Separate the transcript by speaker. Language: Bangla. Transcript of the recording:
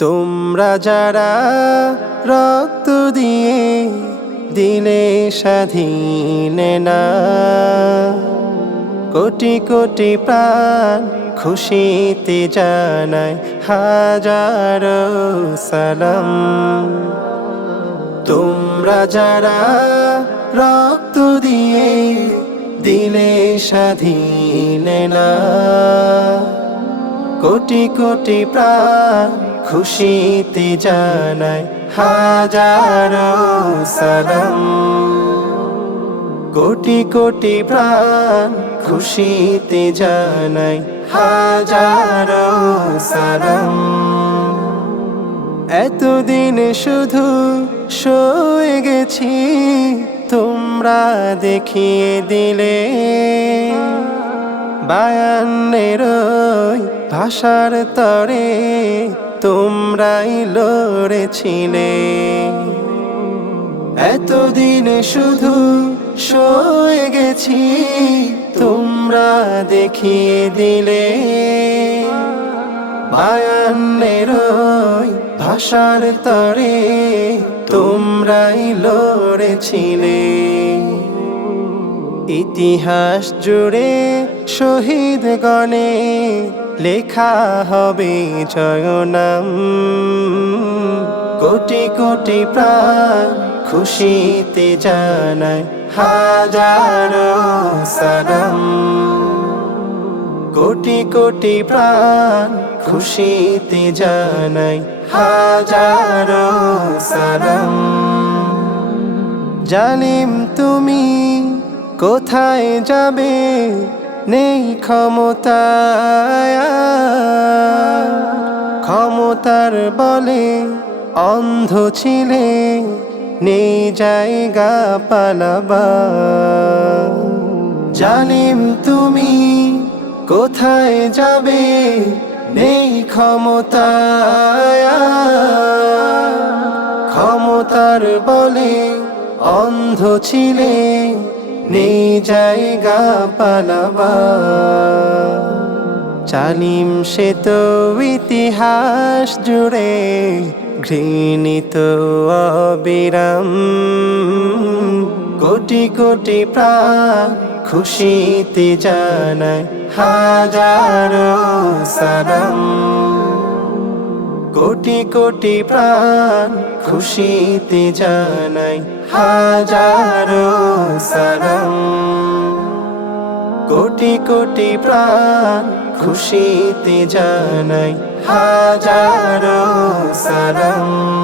Speaker 1: তোমরা যারা রক্ত দিয়ে দিলে স্বাধীন না, কোটি কোটি প্রাণ খুশিতে জানায় হাজারো সালাম। তোমরা যারা রক্ত দিয়ে দিলে স্বাধীন না কোটি কোটি প্রাণ খুশিতে জানায় হাজারো সালাম। কোটি কোটি প্রাণ খুশিতে জানায় হাজারো সালাম। এতদিন শুধু সয়ে গেছি, তোমরা দেখিয়ে দিলে। বায়ান্নের ভাষার তরে তোমরাই লড়েছিলে। এতদিন শুধু সয়ে গেছি, তোমরা দেখিয়ে দিলে। বায়ান্নের ভাষার তরে তোমরাই লড়েছিলে। ইতিহাস জুড়ে শহীদ গণে লেখা হবে জয়নাম। কোটি কোটি প্রাণ খুশিতে জানায় হাজারো সালাম। কোটি কোটি প্রাণ খুশিতে জানাই হাজারো সালাম। জানিম তুমি কোথায় যাবে নেই ক্ষমতা। ক্ষমতার বলে অন্ধ ছিলে, নেই জায়গা পালাবা জালিম তুমি কোথায় যাবে নেই ক্ষমতা। ক্ষমতার বলে অন্ধ ছিলে নেই জায়গা পালাবা। চালিম সে তো ইতিহাস জুড়ে, ঘৃণিত অবিরাম। কোটি কোটি প্রাণ খুশিতে জানায় হাজারো সালাম। কোটি কোটি প্রাণ খুশিতে জানাই হাজারো সালাম। কোটি কোটি প্রাণ খুশিতে জানাই হাজারো সালাম।